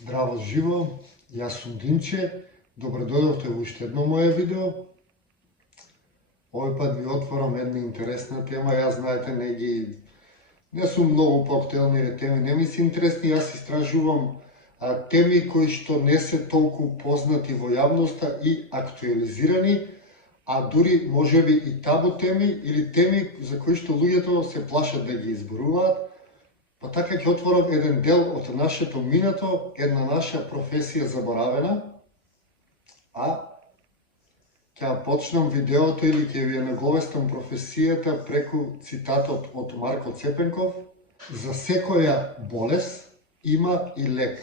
Здраво живо, јас сум Димче, добро дојдовте во уште едно моје видео. Овој пат ви отворам една интересна тема, јас знаете не сум многу по актуелни теми, не ми се интересни, јас истражувам теми кои што не се толку познати во јавноста и актуализирани, а дури можеби и табу теми или теми за кои што луѓето се плашат да ги изборуваат. Па така ќе отворам еден дел од нашето минато, една наша професија заборавена, а ќе ја почнам видеото или ќе ви ја наговестам професијата преку цитатот од Марко Цепенков: за секоја болест има и лек.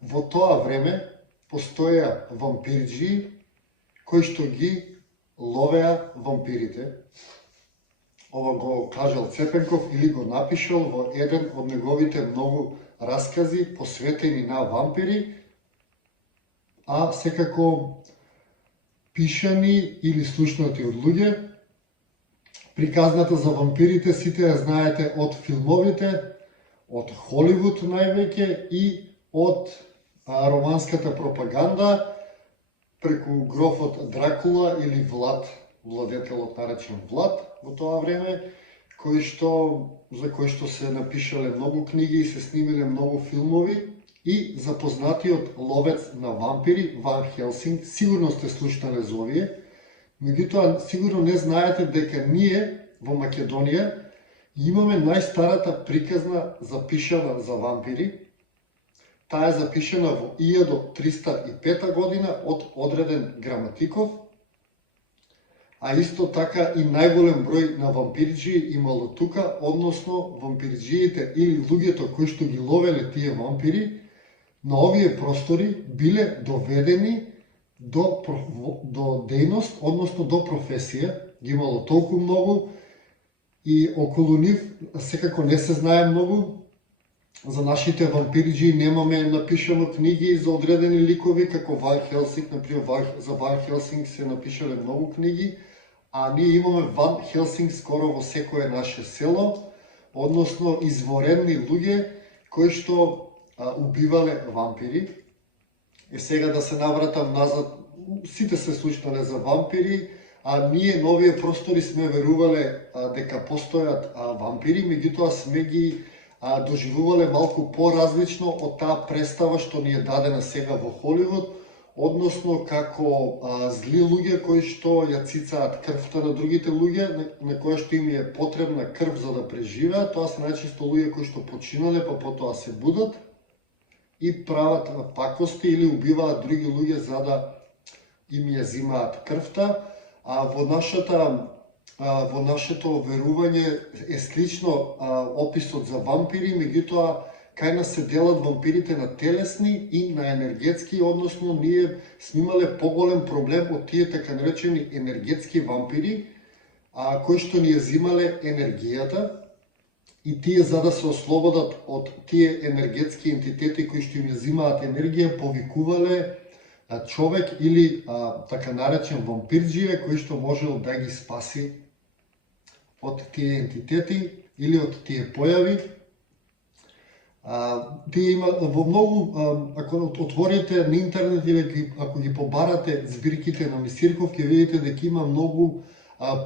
Во тоа време постоја вампирџии кои што ги ловеа вампирите. Ова го кажал Цепенков или го напишал во еден од неговите многу раскази посветени на вампири, а секако пишани или слушнати од луѓе. Приказната за вампирите сите ја знаете од филмовите, од Холивуд највеќе и од романската пропаганда преку грофот Дракула или Влад, владетелот наречен Влад во тоа време, за кој што се напишале многу книги и се снимиле многу филмови, и запознатиот ловец на вампири Ван Хелсинг. Сигурно сте слушнале за овие, меѓутоа сигурно не знаете дека ние во Македонија имаме најстарата приказна запишана за вампири. Таа е запишана во 1305 година од одреден граматиков, а исто така и најголем број на вампирџии имало тука, односно вампирџиите или луѓето кои што ги ловеле тие вампири на овие простори биле доведени до дејност, односно до професија. Ги имало толку многу и околу нив секако не се знае многу. За нашите вампирџии немаме напишано книги за одредени ликови, како Ван Хелсинг, например. За Ван Хелсинг се напишале многу книги, а ние имаме Ван Хелсинг скоро во секое наше село, односно изворени луѓе кои што убивале вампири. И сега да се навратам назад, сите се слушнале за вампири, а ние на овие простори сме верувале дека постојат вампири, меѓутоа сме ги доживувале малку поразлично од таа представа што ни е дадена сега во Холивуд, односно како зли луѓе кои што ја цицаат крвта на другите луѓе, на која што им е потребна крв за да преживеат. Тоа се најчесто луѓе кои што починале, па потоа се будат и прават пакости или убиваат други луѓе за да им ја зимаат крвта. А во нашето верување е слично описот за вампири, меѓутоа кај нас се делат вампирите на телесни и на енергетски, односно ние сме имале поголем проблем од тие така наречени енергетски вампири, кои што ни ја зимале енергијата, и тие за да се ослободат од тие енергетски ентитети кои што им ја зимаат енергија, повикувале човек или така наречен вампирџија кој што можел да ги спаси од тие ентитети или од тие појави. Тие има во многу, ако отворите на интернет или ако ги побарате збирките на Мисирков, ќе видите дека има многу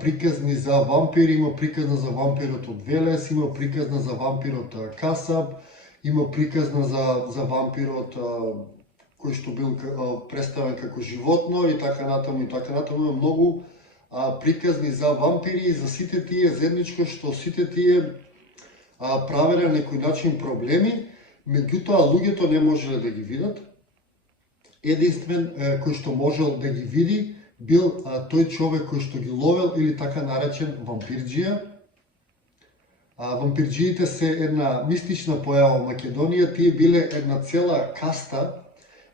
приказни за вампири. Има приказна за вампирот од Велес, има приказна за вампирот Касаб, има приказна за вампирот кој што бил представен како животно и така натаму и така натаму. Има многу приказни за вампири и за сите тие заедничко што сите тие правеле на некој начин проблеми, меѓутоа луѓето не можеле да ги видат. Единствен кој што можел да ги види бил тој човек кој што ги ловел или така наречен вампирџија. Вампирџиите се една мистична појава во Македонија. Тие биле една цела каста,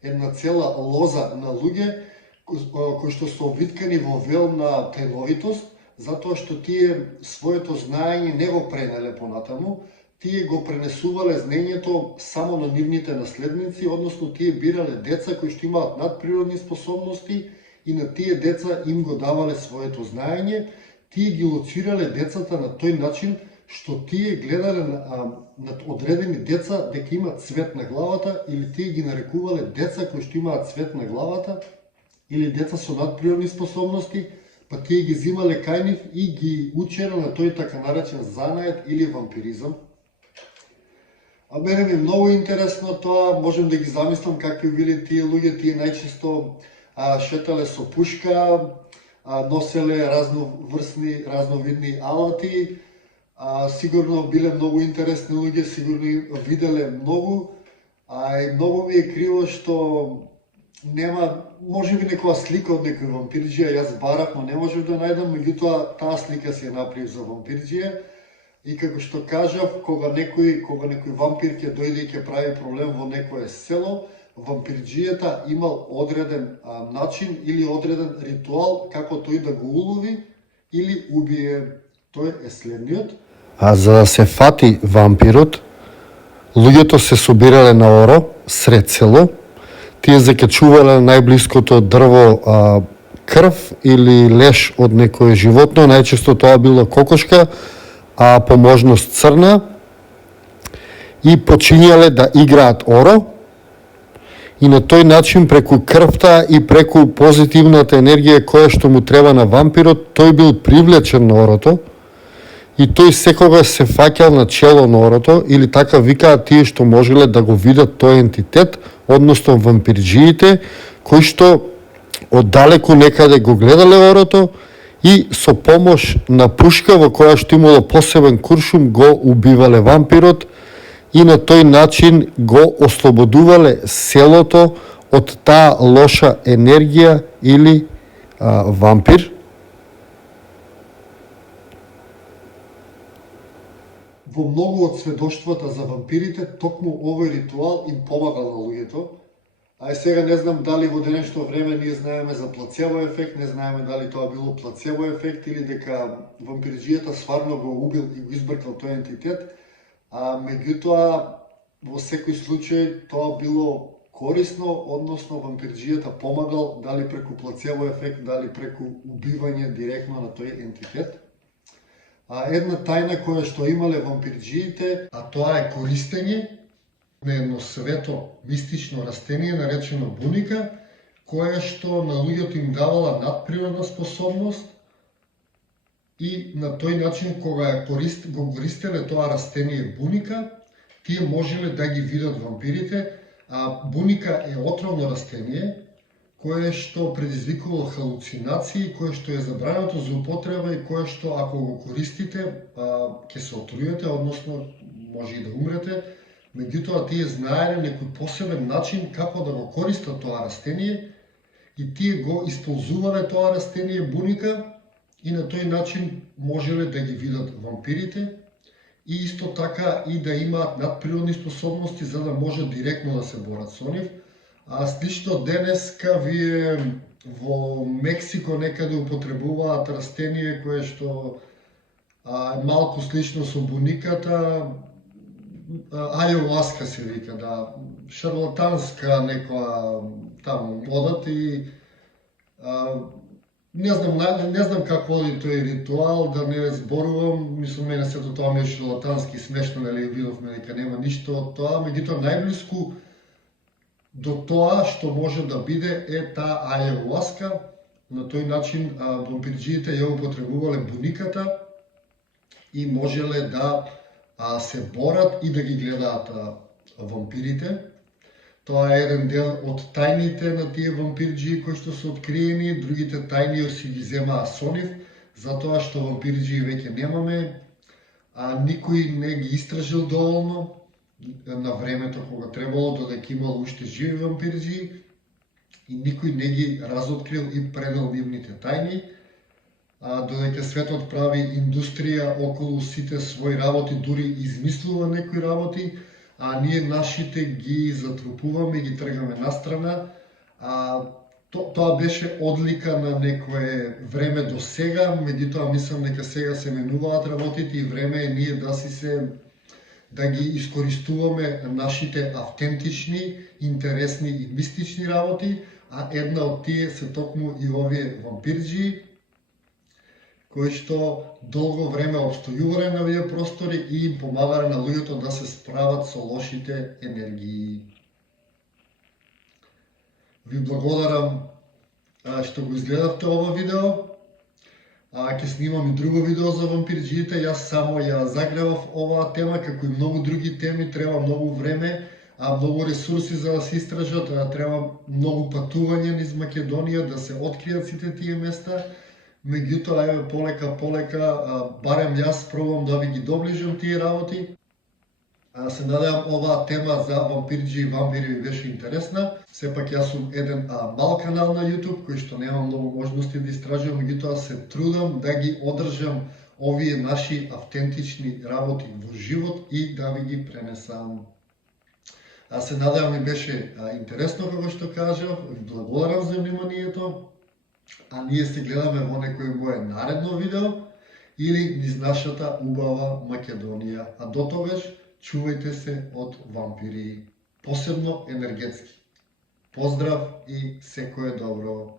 една цела лоза на луѓе кои што се обвиткани во вел на тајновитост, затоа што тие своето знаење не го пренеле понатаму, тие го пренесувале знаењето само на нивните наследници, односно тие бирале деца кои што имаат надприродни способности и на тие деца им го давале своето знаење. Тие ги лоцирале децата на тој начин што тие гледале на одредени деца дека имаат цвет на главата, или тие ги нарекувале деца кои што имаат цвет на главата, или деца со надприродни способности, па тие ги зимале кај нив и ги учеле на тој така наречен занает или вампиризам. А мене ми е многу интересно тоа, можем да ги замислам какви били тие луѓе, тие најчесто шетале со пушка, носеле разноврсни, разновидни алати, сигурно биле многу интересни луѓе, сигурно виделе многу, и многу ми е криво што нема, може би некоја слика од некој вампирџија, јас барав, но не можев да најдам, меѓутоа таа слика си ја направив за вампирџија. И како што кажав, кога некој вампир ќе дојде и ќе прави проблем во некое село, вампирџијата имал одреден начин или одреден ритуал како тој да го улови или убие. Тој е следниот. А за да се фати вампирот, луѓето се собирале на оро, сред село, тие закачувале на најблиското дрво крв или леш од некое животно, најчесто тоа било кокошка, а по можност црна, и почињале да играат оро, и на тој начин преку крвта и преку позитивната енергија која што му треба на вампирот, тој бил привлечен на орото и тој секогаш се фаќал на чело на орото, или така викаат тие што можеле да го видат тој ентитет, односно вампирџиите, кои што оддалеку некаде го гледале орото и со помош на пушка во која што имало посебен куршум го убивале вампирот и на тој начин го ослободувале селото од таа лоша енергија или вампир. Во многу од сведоштвата за вампирите, токму овој ритуал им помагал на луѓето. А сега не знам дали во денешно време ние знаеме за плацебо ефект, не знаеме дали тоа било плацебо ефект или дека вампирџијата стварно го убил и го избркал тој ентитет. Меѓутоа, во секој случај тоа било корисно, односно вампирџијата помагал дали преку плацебо ефект, дали преку убивање директно на тој ентитет. Една тајна која што имале вампирџиите, а тоа е користење на едно свето мистично растение наречено буника, која што на луѓето им давала надприродна способност и на тој начин кога го користеле тоа растение буника, тие можеле да ги видат вампирите. Буника е отровно растение кое што предизвикувало халуцинации, кое што е забрането за употреба и кое што ако го користите ќе се отрујете, односно може и да умрете. Меѓутоа тие знаеле некој посебен начин како да го користат тоа растение и тие го исползувале тоа растение буника и на тој начин можеле да ги видат вампирите и исто така и да имаат надприродни способности за да можат директно да се борат со нив. Слично денеска вие во Мексико некаде употребуваат растение кое што е малку слично со буниката, ајоваска се вика, да, шарлатанска некоја таму модат и не знам како оди тој ритуал, да не зборувам, мислам мене сето тоа ми е шарлатански смешно, нели видовме дека нема ништо од тоа, меѓутоа најблиску до тоа што може да биде е таа ајаваска. На тој начин вампирџиите ја употребувале буниката и можеле да се борат и да ги гледаат вампирите. Тоа е еден дел од тајните на тие вампирџии кои што се откриени, другите тајни си ги земаа со нив, затоа што вампирџии веќе немаме, никој не ги истражил доволно на времето кога требало, додека имало уште живи вампирџии и никој не ги разоткрил и предал нивните тајни, додека светот прави индустрија околу сите своји работи, дури измислува некои работи, а ние нашите ги затрупуваме и ги тргаме настрана. Тоа беше одлика на некое време до сега, меѓутоа мислам дека сега се менуваат работите и време е ние да ги искористуваме нашите автентични, интересни и мистични работи, а една од тие се токму и овие вампирџии. кои што долго време обстојувале на овие простори и им помагале на луѓето да се справат со лошите енергии. Ви благодарам што го изгледавте ова видео. Ќе снимам и друго видео за вампирџиите. Јас само ја загревав оваа тема, како и многу други теми, треба многу време, многу ресурси за да се истражат, треба многу патување низ Македонија да се откријат сите тие места. Меѓутоа, еве полека, барем јас пробам да ви ги доближам тие работи. Се надевам оваа тема за вампирџи и вампири ви беше интересна. Сепак јас сум еден мал канал на YouTube кој што нема многу можности да истражувам, меѓутоа се трудам да ги одржам овие наши автентични работи во живот и да ви ги пренесам. Се надевам ми беше интересно како што кажав. Благодарам за вниманието. Ние се гледаме во некој моје наредно видео или низ нашата убава Македонија. До тогаш чувајте се од вампири, посебно енергетски. Поздрав и секое добро!